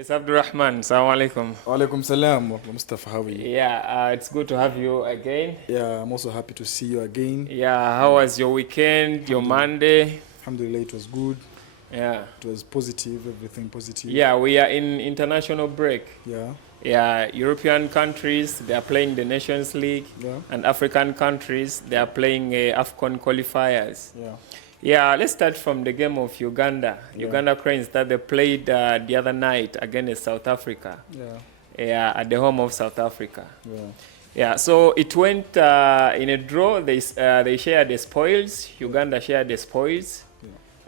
Yes, Abdurrahman. Assalamu alaikum. Walaikum salam, Mustafa. How are you? Yeah, it's good to have you again. Yeah, I'm also happy to see you again. Yeah, how was your weekend, your Monday? Alhamdulillah, it was good. Yeah. It was positive, everything positive. Yeah, we are in international break. Yeah. Yeah, European countries, they are playing the Nations League. Yeah. And African countries, they are playing AFCON qualifiers. Yeah. Yeah, let's start from the game of Uganda. Yeah. Uganda Cranes that they played the other night against South Africa. Yeah. Yeah, at the home of South Africa. Yeah. Yeah, so it went in a draw. They shared the spoils. Uganda shared the spoils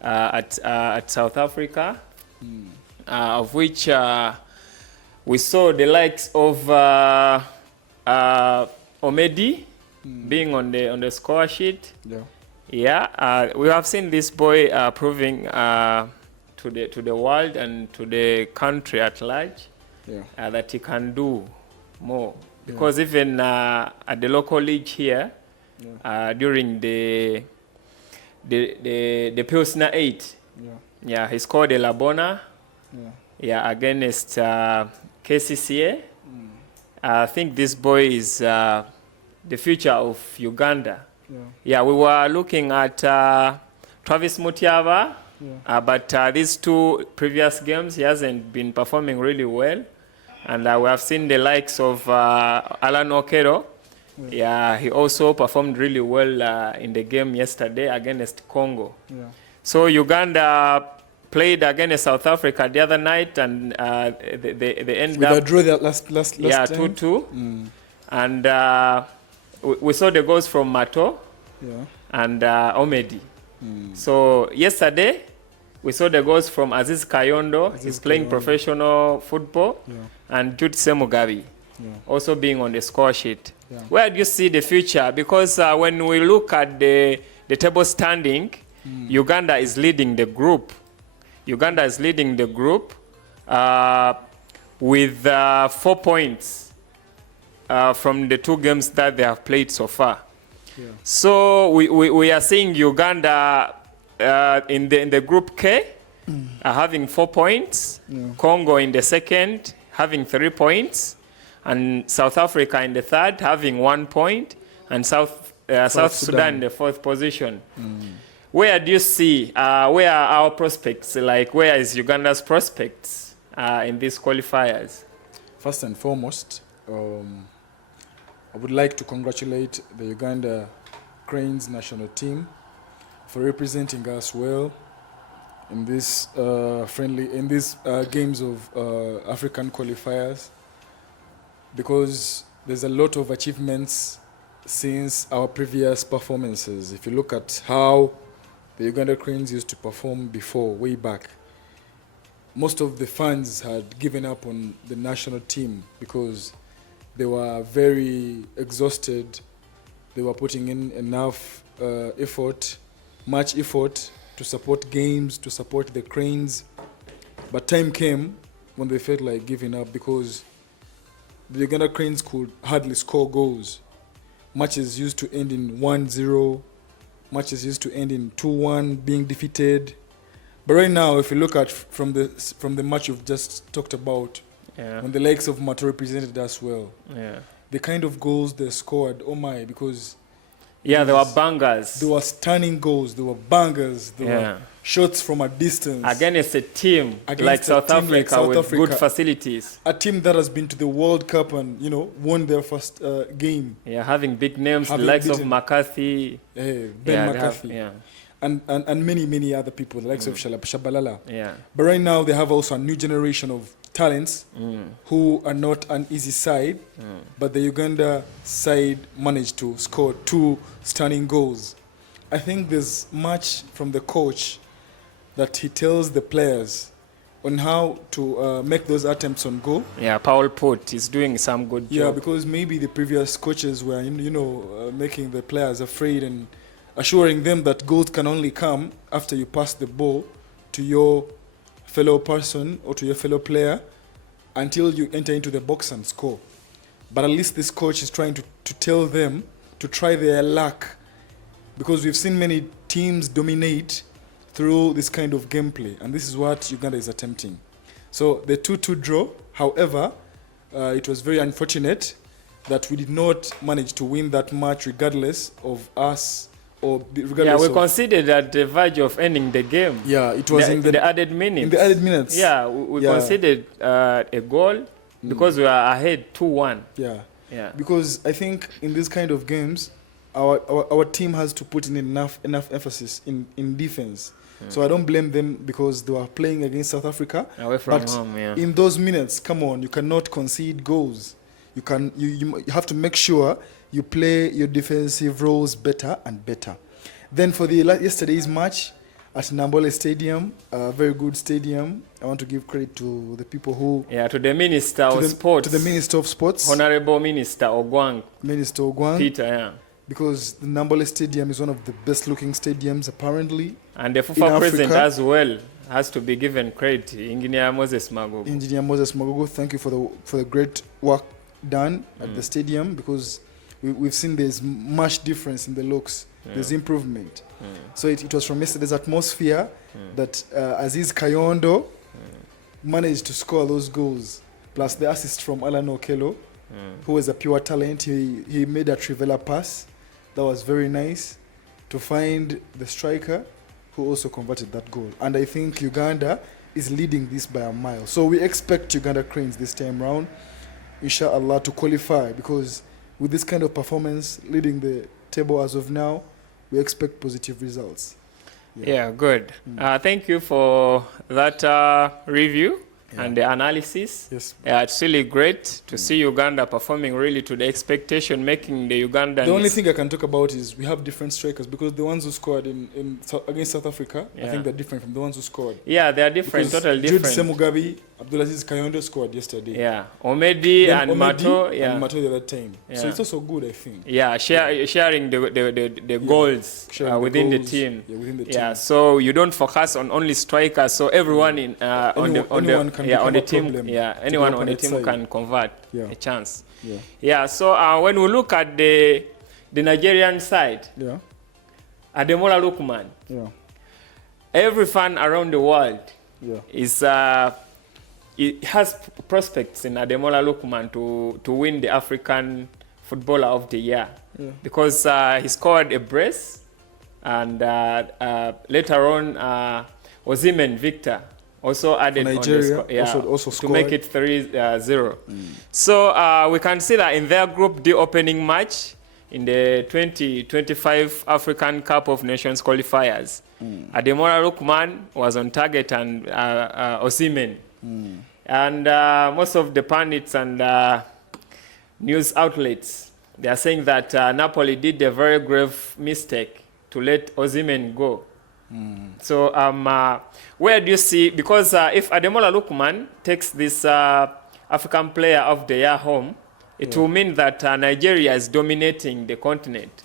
at South Africa, of which we saw the likes of Omedi being on the score sheet. Yeah. Yeah, we have seen this boy proving to the world and to the country at large that he can do more. Because even at the local league here, during the Pilsner 8, he scored a Labona against KCCA. I think this boy is the future of Uganda. Yeah, we were looking at Travis Mutiava, but these two previous games, he hasn't been performing really well. And we have seen the likes of Alan Okero. Yeah, he also performed really well in the game yesterday against Congo. So Uganda played against South Africa the other night, and they ended up... With a draw that last yeah, time? 2-2. And we saw the goals from Mato and Omedi. So yesterday, we saw the goals from Aziz Kayondo. He's playing professional football. And Jude Semugabi also being on the score sheet. Where do you see the future? Because when we look at the table standing, Uganda is leading the group. Uganda is leading the group with 4 points from the 2 games that they have played so far. So we are seeing Uganda in the group K having 4 points, Congo in the second having 3 points, and South Africa in the third having 1 point, and South Sudan in the 4th position. Where do you see, where are our prospects? Like, where is Uganda's prospects in these qualifiers? First and foremost, I would like to congratulate the Uganda Cranes national team for representing us well in this games of African qualifiers, because there's a lot of achievements since our previous performances. If you look at how the Uganda Cranes used to perform before, way back, most of the fans had given up on the national team because they were very exhausted. They were putting in enough effort, much effort, to support games, to support the Cranes. But time came when they felt like giving up, because the Uganda Cranes could hardly score goals. Matches used to end in 1-0, matches used to end in 2-1, being defeated. But right now, if you look at from the match you've just talked about, when the likes of Mato represented us well, the kind of goals they scored, oh my, because they were bangers. They were stunning goals. They were bangers. They were shots from a distance. Against a team like South Africa with good facilities. A team that has been to the World Cup and, won their first game. Yeah, having big names, the likes of McCarthy. Ben McCarthy. And many other people, the likes of Shabalala. But right now they have also a new generation of talents who are not an easy side, but the Uganda side managed to score 2 stunning goals. I think there's much from the coach that he tells the players on how to make those attempts on goal. Yeah, Paul Put is doing some good job. Yeah, because maybe the previous coaches were, making the players afraid and assuring them that goals can only come after you pass the ball to your fellow person or to your fellow player until you enter into the box and score. But at least this coach is trying to tell them to try their luck, because we've seen many teams dominate through this kind of gameplay, and this is what Uganda is attempting. So the 2-2 draw, however, it was very unfortunate that we did not manage to win that match regardless of us or regardless we conceded at the verge of ending the game. Yeah, it was in the added minutes. In the added minutes. Yeah, we conceded a goal because we are ahead 2-1. Yeah. Because I think in these kind of games, our team has to put in enough emphasis in defense. So I don't blame them because they were playing against South Africa. Away from home, in those minutes, come on, you cannot concede goals. You have to make sure you play your defensive roles better and better. Then for yesterday's match at Nambole Stadium, a very good stadium. I want to give credit to the people who... Yeah, to the Minister of Sports. To the Minister of Sports. Honorable Minister Ogwang. Minister Ogwang. Peter, yeah. Because the Nambole Stadium is one of the best looking stadiums apparently. And the FIFA president as well has to be given credit. Engineer Moses Magogo, thank you for the great work done at the stadium, because we've seen there's much difference in the looks. There's improvement. So it was from yesterday's atmosphere that Aziz Kayondo managed to score those goals, plus the assist from Alan Okello, who was a pure talent. He made a Trivela pass that was very nice to find the striker who also converted that goal. And I think Uganda is leading this by a mile. So we expect Uganda Cranes this time round, inshallah, to qualify, because with this kind of performance leading the table as of now, we expect positive results. Yeah, good. Thank you for that review and the analysis. Yes. It's really great to see Uganda performing really to the expectation, making the Ugandans... The only thing I can talk about is we have different strikers, because the ones who scored against South Africa, I think they're different from the ones who scored. Yeah, they are different, totally different. Jude Semugabi, Abdulaziz Kayondo scored yesterday. Yeah, Omedi and Mato. And Mato the other time. So it's also good, I think. Yeah, sharing the goals within the team. Yeah, within the team. Yeah, so you don't focus on only strikers. So everyone on the team, anyone on the team can convert a chance. Yeah. So when we look at the Nigerian side, Ademola Lookman, every fan around the world is it has prospects in Ademola Lookman to win the African Footballer of the Year, because he scored a brace, and later on Osimhen Victor also added Nigeria, on the also to make it 3-0. So we can see that in their Group D opening match in the 2025 African Cup of Nations qualifiers, Ademola Lookman was on target, and Osimhen. And most of the pundits and news outlets, they are saying that Napoli did a very grave mistake to let Osimhen go. So where do you see, because if Ademola Lookman takes this African Player of the Year home, it will mean that Nigeria is dominating the continent.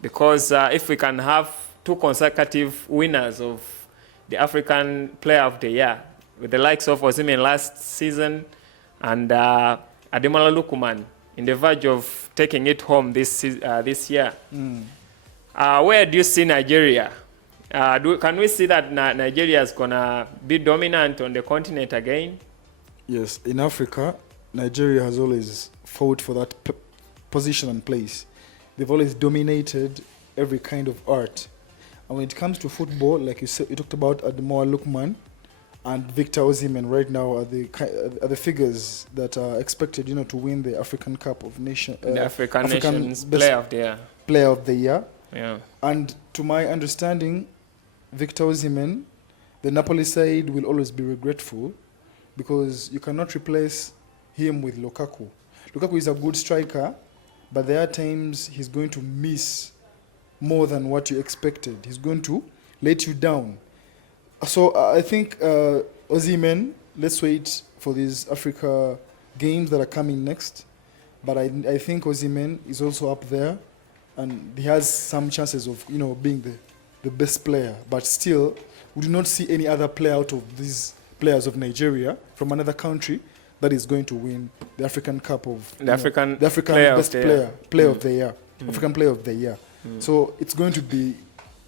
Because if we can have 2 consecutive winners of the African Player of the Year, with the likes of Osimhen last season and Ademola Lookman in the verge of taking it home this year, where do you see Nigeria? Can we see that Nigeria is going to be dominant on the continent again? Yes, in Africa, Nigeria has always fought for that position and place. They've always dominated every kind of art. And when it comes to football, like you said, you talked about Ademola Lookman and Victor Osimhen right now are the figures that are expected, to win the African Cup of Nations. The African Nations Player of the Year. Player of the Year. Yeah. And to my understanding, Victor Osimhen, the Napoli side will always be regretful, because you cannot replace him with Lukaku. Lukaku is a good striker, but there are times he's going to miss more than what you expected. He's going to let you down. So I think Osimhen, let's wait for these Africa games that are coming next. But I think Osimhen is also up there, and he has some chances of being the best player. But still, we do not see any other player out of these players of Nigeria from another country that is going to win the African Cup of the African best player of the year, African Player of the Year. So it's going to be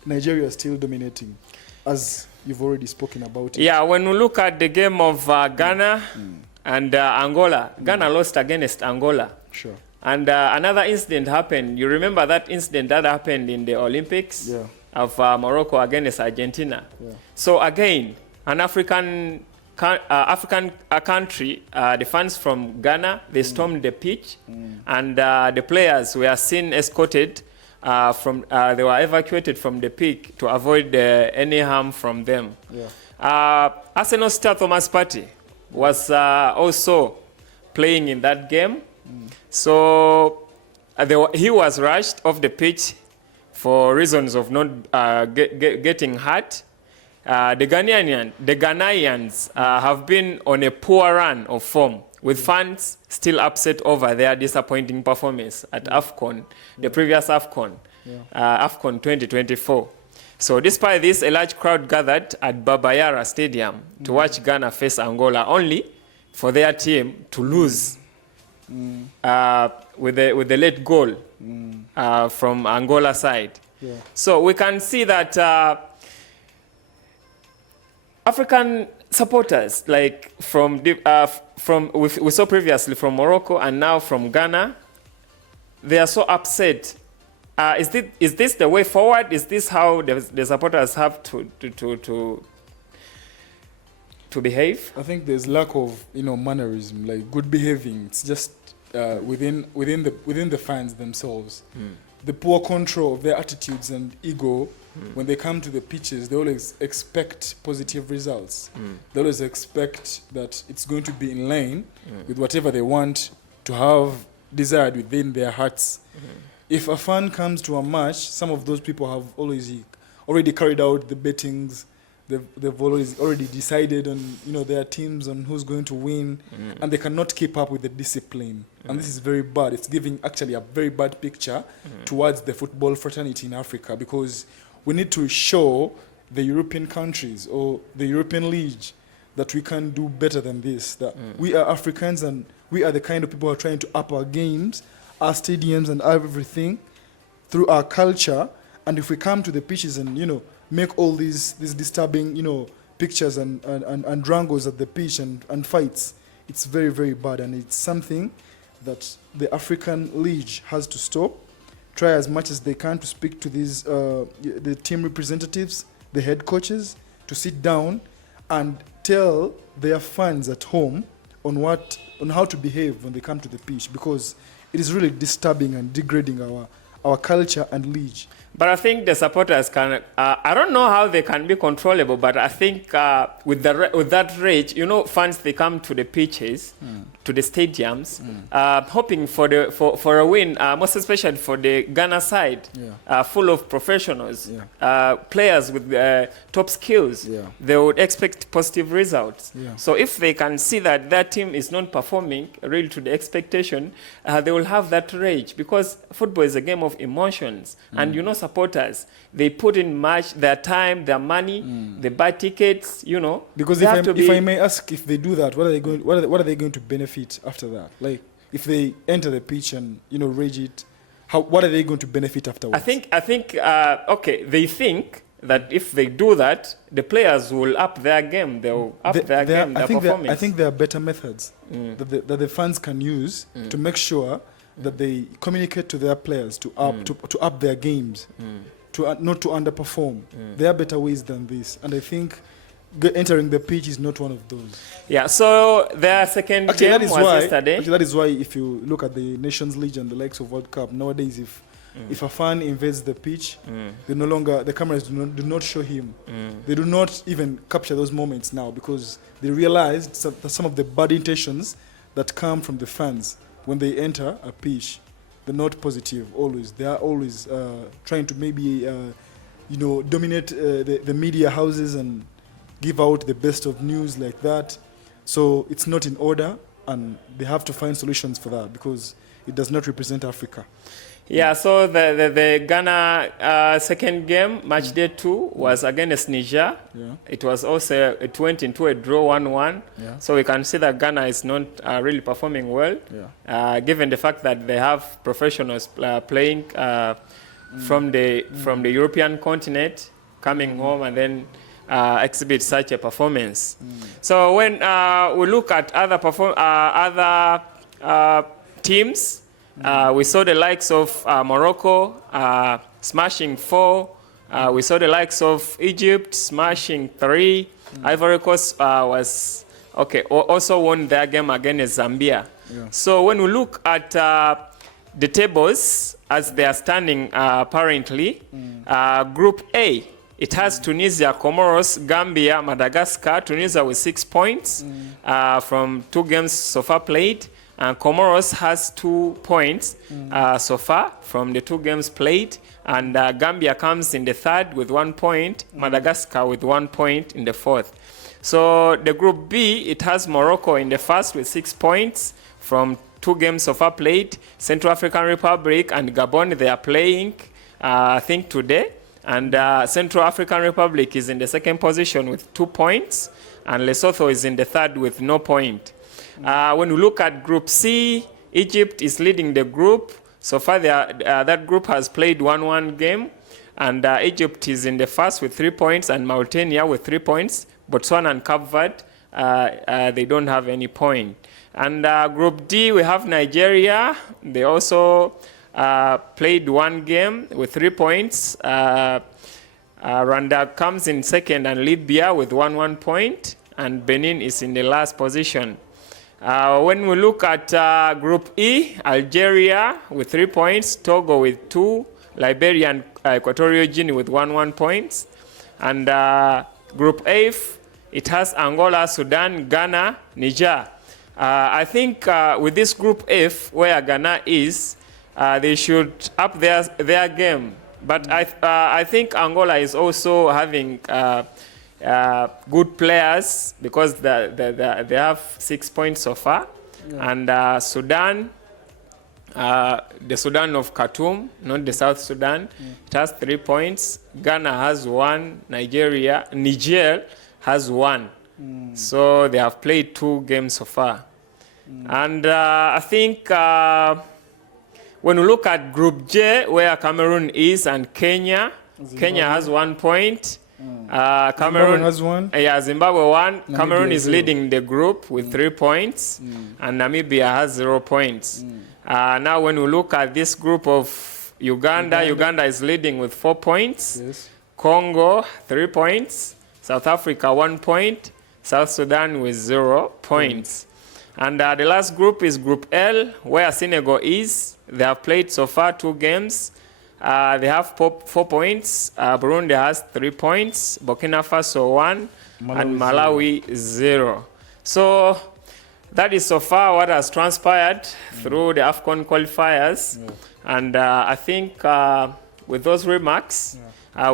Nigeria still dominating as you've already spoken about it. Yeah, when we look at the game of Ghana and Angola, Ghana lost against Angola. Sure. And another incident happened. You remember that incident that happened in the Olympics of Morocco against Argentina? Yeah. So again, an African country, the fans from Ghana, they stormed the pitch, and the players were seen escorted they were evacuated from the pitch to avoid any harm from them. Yeah. Arsenal star Thomas Partey was also playing in that game. So he was rushed off the pitch for reasons of not getting hurt. The Ghanaians have been on a poor run of form, with fans still upset over their disappointing performance at AFCON, the previous AFCON, AFCON 2024. So despite this, a large crowd gathered at Babayara Stadium to watch Ghana face Angola, only for their team to lose with the late goal from Angola side. Yeah. So we can see that African supporters, like we saw previously from Morocco and now from Ghana, they are so upset. Is this the way forward? Is this how the supporters have to behave? I think there's lack of mannerism, like good behaving. It's just within the fans themselves. The poor control of their attitudes and ego. When they come to the pitches, they always expect positive results. They always expect that it's going to be in line with whatever they want to have desired within their hearts. If a fan comes to a match, some of those people have already carried out the bettings. They've already decided on their teams, on who's going to win, and they cannot keep up with the discipline. And this is very bad. It's giving actually a very bad picture towards the football fraternity in Africa, because we need to show the European countries or the European League that we can do better than this. That we are Africans, and we are the kind of people who are trying to up our games, our stadiums, and everything through our culture. And if we come to the pitches and make all these disturbing pictures and wrangles at the pitch and fights, it's very, very bad, and it's something that the African League has to stop. Try as much as they can to speak to these the team representatives, the head coaches, to sit down and tell their fans at home on how to behave when they come to the pitch, because it is really disturbing and degrading our culture and league. But I think the supporters can, I don't know how they can be controllable, but I think with that rage, fans, they come to the pitches, to the stadiums, hoping for a win, most especially for the Ghana side, full of professionals, players with top skills. They would expect positive results. So if they can see that their team is not performing really to the expectation, they will have that rage, because football is a game of emotions. And supporters, they put in much their time, their money, they buy tickets, Because if I may ask, if they do that, what are they going to benefit after that? Like, if they enter the pitch and rage it, what are they going to benefit afterwards? I think they think that if they do that, the players will up their game. They'll up their game, their performance. I think there are better methods that the fans can use to make sure that they communicate to their players to up their games, not to underperform. There are better ways than this, and I think entering the pitch is not one of those. Yeah. So their second game was yesterday. Actually, that is why if you look at the Nations League and the likes of World Cup nowadays, if a fan invades the pitch, the cameras do not show him. They do not even capture those moments now, because they realized that some of the bad intentions that come from the fans when they enter a pitch, they're not positive always. They are always trying to maybe dominate the media houses and give out the best of news like that. So it's not in order, and they have to find solutions for that, because it does not represent Africa. Yeah, so the Ghana second game, match day 2, was against Niger. It went into a draw 1-1. So we can see that Ghana is not really performing well, given the fact that they have professionals playing from the European continent, coming home and then exhibit such a performance. So when we look at other teams, we saw the likes of Morocco smashing 4. We saw the likes of Egypt smashing 3. Ivory Coast was also won their game against Zambia. Yeah. So when we look at the tables as they are standing apparently, Group A, it has Tunisia, Comoros, Gambia, Madagascar. Tunisia with 6 points from 2 games so far played. And Comoros has 2 points so far from the 2 games played. And Gambia comes in the 3rd with 1 point. Madagascar with 1 point in the 4th. So the Group B, it has Morocco in the 1st with 6 points from 2 games so far played. Central African Republic and Gabon, they are playing, I think, today. And Central African Republic is in the 2nd position with 2 points. And Lesotho is in the 3rd with no point. When we look at Group C, Egypt is leading the group. So far, that group has played 1-1 game. And Egypt is in the 1st with 3 points, and Mauritania with 3 points. Botswana and Cape Verde, they don't have any point. And Group D, we have Nigeria. They also played 1 game with 3 points. Rwanda comes in 2nd, and Libya with 1 point. And Benin is in the last position. When we look at Group E, Algeria with 3 points, Togo with 2, Liberia and Equatorial Guinea with 1 points. And Group F, it has Angola, Sudan, Ghana, Niger. I think with this Group F, where Ghana is, they should up their game. But I think Angola is also having good players because they have 6 points so far. Yeah. And Sudan, the Sudan of Khartoum, not the South Sudan, it has 3 points. Ghana has 1. Niger has 1. So they have played 2 games so far. And I think when we look at Group J, where Cameroon is, and Kenya has 1 point. Cameroon has 1. Yeah, Zimbabwe 1. Namibia Cameroon is 0. leading the group with 3 points, and Namibia has 0 points. Now, when we look at this group of Uganda is leading with 4 points. Yes. Congo 3 points. South Africa 1 point. South Sudan with 0 points. And the last group is Group L, where Senegal is. They have played so far 2 games. They have 4 points. Burundi has 3 points. Burkina Faso 1. And Malawi 0. So that is so far what has transpired through the AFCON qualifiers. And I think with those remarks,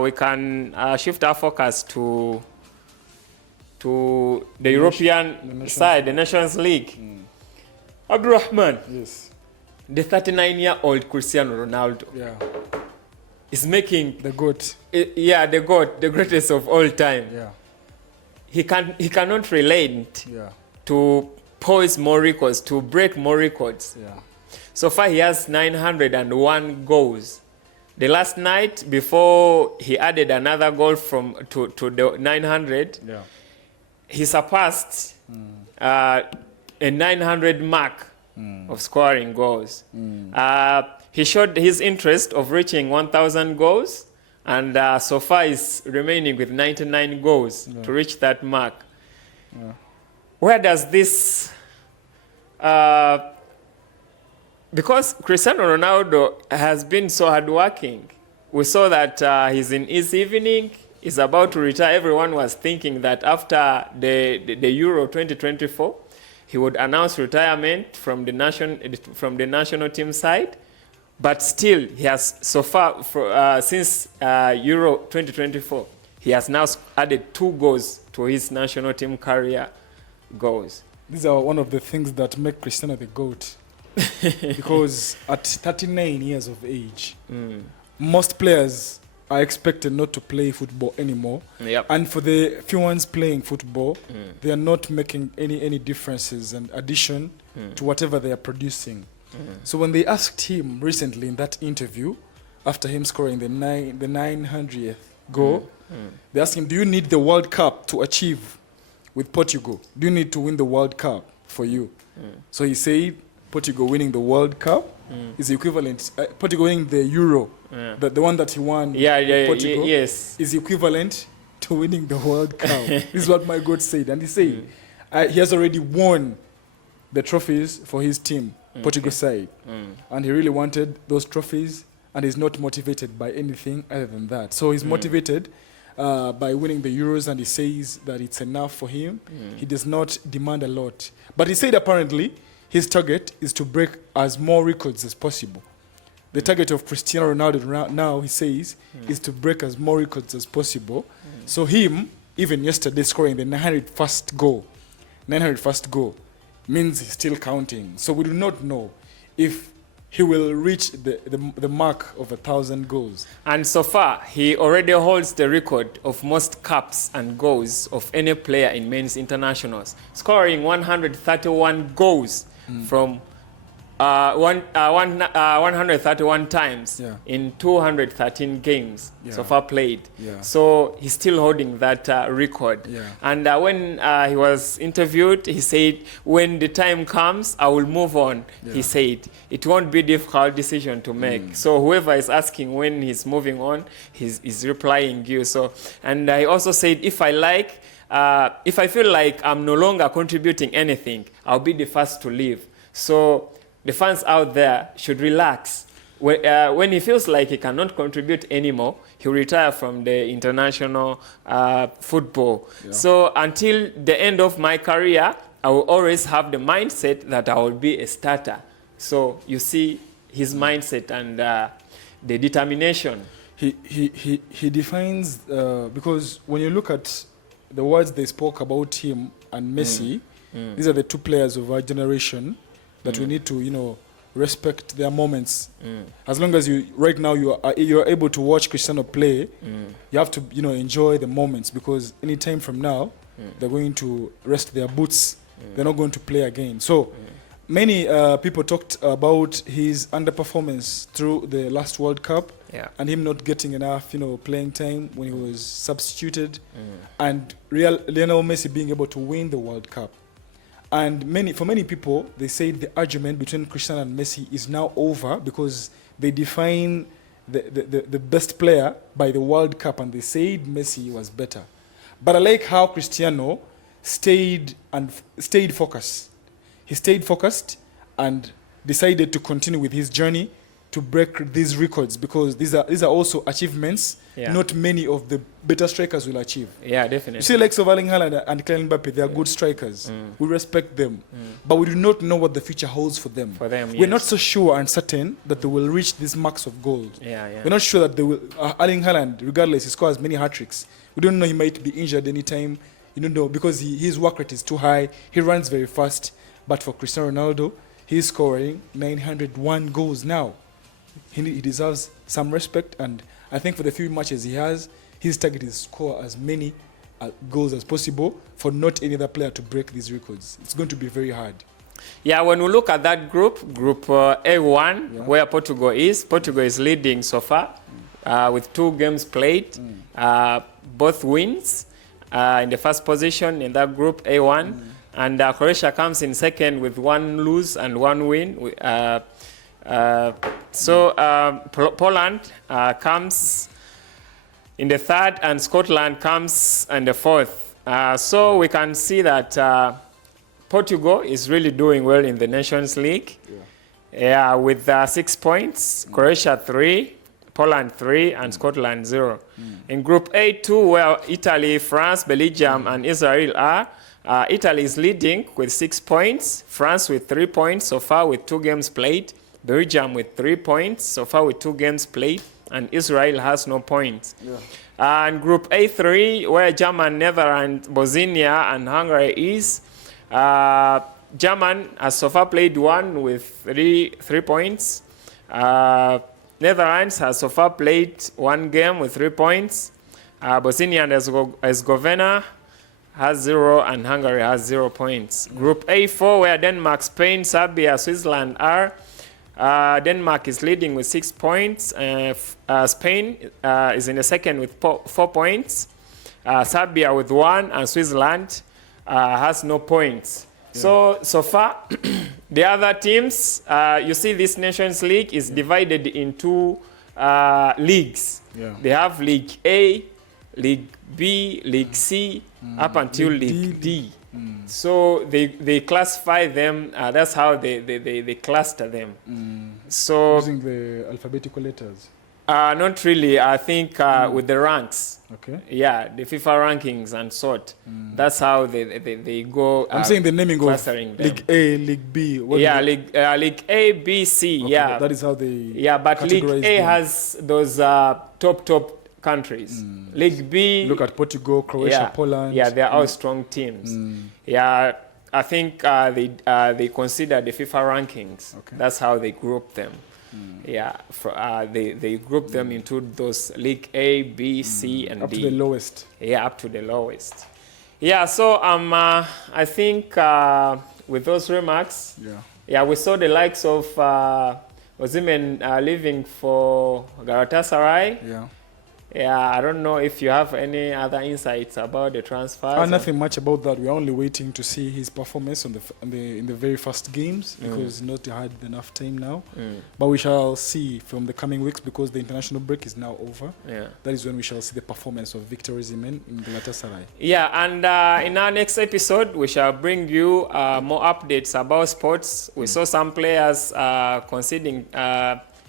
we can shift our focus to the European side, the Nations League. Abdurrahman. Yes. The 39-year-old Cristiano Ronaldo is making the GOAT. The GOAT, the greatest of all time. Yeah. He cannot relate to poise more records, to break more records. Yeah. So far, he has 901 goals. The last night, before he added another goal to the 900, he surpassed a 900 mark of scoring goals. He showed his interest of reaching 1,000 goals, and so far is remaining with 99 goals to reach that mark. Where does this... because Cristiano Ronaldo has been so hardworking, we saw that he's in his evening, he's about to retire. Everyone was thinking that after the Euro 2024, he would announce retirement from the national team side. But still, he has so far, since Euro 2024, he has now added 2 goals to his national team career goals. These are one of the things that make Cristiano the GOAT. Because at 39 years of age, most players are expected not to play football anymore. And for the few ones playing football, they are not making any differences and addition to whatever they are producing. So when they asked him recently in that interview, after him scoring the 900th go. They asked him, do you need the World Cup to achieve with Portugal? Do you need to win the World Cup for you? So he said Portugal winning the World Cup is equivalent. Portugal winning the Euro, the one that he won with Portugal, is equivalent to winning the World Cup. This is what my God said. And he said he has already won the trophies for his team, Portugal side. And he really wanted those trophies, and he's not motivated by anything other than that. So he's motivated by winning the Euros, and he says that it's enough for him. He does not demand a lot. But he said apparently his target is to break as more records as possible. The target of Cristiano Ronaldo now, he says, is to break as more records as possible. So him, even yesterday, scoring the 901st goal, means he's still counting. So we do not know if he will reach the mark of 1,000 goals. And so far, he already holds the record of most caps and goals of any player in men's internationals, scoring 131 goals from 131 times in 213 games so far played. So he's still holding that record. And when he was interviewed, he said, when the time comes, I will move on. He said, it won't be a difficult decision to make. So whoever is asking when he's moving on, he's replying you. So, and he also said, if I feel like I'm no longer contributing anything, I'll be the first to leave. So the fans out there should relax. When he feels like he cannot contribute anymore, he'll retire from the international football. So until the end of my career, I will always have the mindset that I will be a starter. So you see his mindset and the determination. He defines, because when you look at the words they spoke about him and Messi, these are the two players of our generation that we need to, respect their moments. As long as right now you are able to watch Cristiano play, you have to, enjoy the moments, because any time from now, they're going to rest their boots. They're not going to play again. So many people talked about his underperformance through the last World Cup and him not getting enough, playing time when he was substituted, and Lionel Messi being able to win the World Cup. And for many people, they say the argument between Cristiano and Messi is now over, because they define the best player by the World Cup, and they said Messi was better. But I like how Cristiano stayed focused. He stayed focused and decided to continue with his journey to break these records, because these are also achievements not many of the better strikers will achieve. Yeah, definitely. You see, like Erling Haaland and Kylian Mbappe, they are good strikers. We respect them, but we do not know what the future holds for them. We're not so sure and certain that they will reach these marks of gold. We're not sure that they will. Erling Haaland, regardless, he scores many hat-tricks. We don't know, he might be injured anytime. You don't know, because his work rate is too high. He runs very fast. But for Cristiano Ronaldo, he's scoring 901 goals now. He deserves some respect, and I think for the few matches he has, his target is to score as many goals as possible for not any other player to break these records. It's going to be very hard. Yeah, when we look at that group A1, where Portugal is leading so far with 2 games played, both wins in the first position in that group A1, and Croatia comes in second with 1 lose and 1 win. Poland comes in the third, and Scotland comes in the fourth. So we can see that Portugal is really doing well in the Nations League. With 6 points, Croatia 3, Poland 3, and Scotland 0. In Group A2, where Italy, France, Belgium, and Israel are, Italy is leading with 6 points, France with 3 points so far with 2 games played, Belgium with 3 points so far with 2 games played, and Israel has no points. And Group A3, where Germany, Netherlands, Bosnia, and Hungary is, Germany has so far played 1 with 3 points. Netherlands has so far played 1 game with 3 points. Bosnia and Herzegovina has 0, and Hungary has 0 points. Group A4, where Denmark, Spain, Serbia, Switzerland are, Denmark is leading with 6 points. Spain is in the second with 4 points. Serbia with 1, and Switzerland has no points. Yeah. So far, the other teams, you see this Nations League is divided into leagues. Yeah. They have League A, League B, League C, up until League D. So they classify them, that's how they cluster them. So using the alphabetical letters? Not really, I think with the ranks. Okay. Yeah, the FIFA rankings and sort. That's how they go. I'm saying the naming of League A, League B. League A, B, C, okay, yeah. That is how they but League A them. Has those top countries. League B. Look at Portugal, Croatia, Poland. Yeah, they're all strong teams. Yeah, I think they consider the FIFA rankings. Okay. That's how they group them. Yeah, they group them into those League A, B, C, and D. Up to the lowest. Yeah, up to the lowest. Yeah, so I think with those remarks, we saw the likes of Osimhen leaving for Galatasaray. Yeah, I don't know if you have any other insights about the transfers. Nothing much about that. We're only waiting to see his performance in the very first games because not had enough time now. But we shall see from the coming weeks because the international break is now over. Yeah, that is when we shall see the performance of Victor Osimhen in Galatasaray. Yeah, and in our next episode, we shall bring you more updates about sports. We saw some players conceding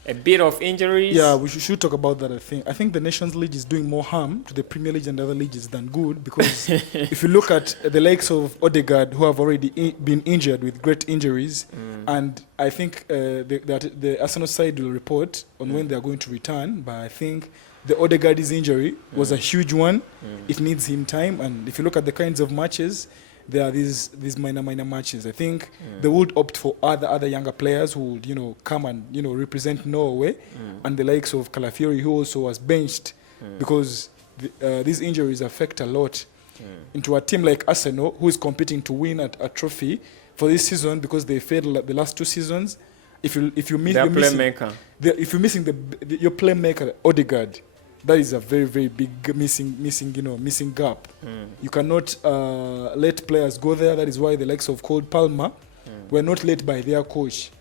a bit of injuries. Yeah, we should talk about that. I think the Nations League is doing more harm to the Premier League and other leagues than good because if you look at the likes of Odegaard, who have already been injured with great injuries, and I think the Arsenal side will report on when they are going to return. But I think the Odegaard's injury was a huge one. It needs him time, and if you look at the kinds of matches, there are these minor matches. I think they would opt for other younger players who would come and represent Norway, and the likes of Quqlifiers, who also was benched because these injuries affect a lot into a team like Arsenal, who is competing to win a trophy for this season because they failed the last 2 seasons. If you miss their playmaker, if you're missing your playmaker Odegaard, that is a very, very big missing gap. You cannot let players go there. That is why the likes of Cole Palmer were not let by their coach.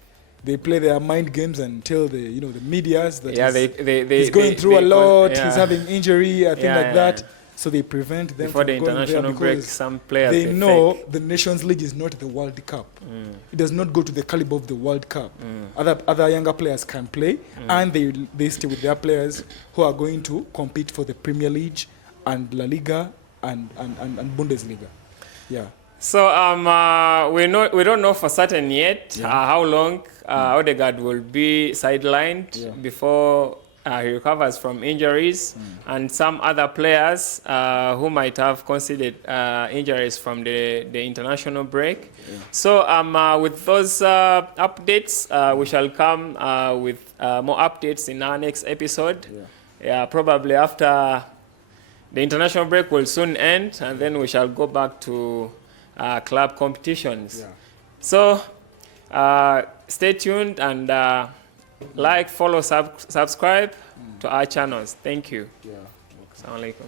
They play their mind games and tell the medias that he's going through a lot. He's having injury, a thing like that. So they prevent them before from the international break. Some players they know the Nations League is not the World Cup. It does not go to the caliber of the World Cup. Other younger players can play, and they stay with their players who are going to compete for the Premier League and La Liga and Bundesliga. Yeah. So we don't know for certain yet how long Odegaard will be sidelined before he recovers from injuries, and some other players who might have considered injuries from the international break. So with those updates, we shall come with more updates in our next episode. Probably after the international break will soon end, and then we shall go back to club competitions. So stay tuned and like, follow, subscribe to our channels. Thank you. Assalamu alaikum.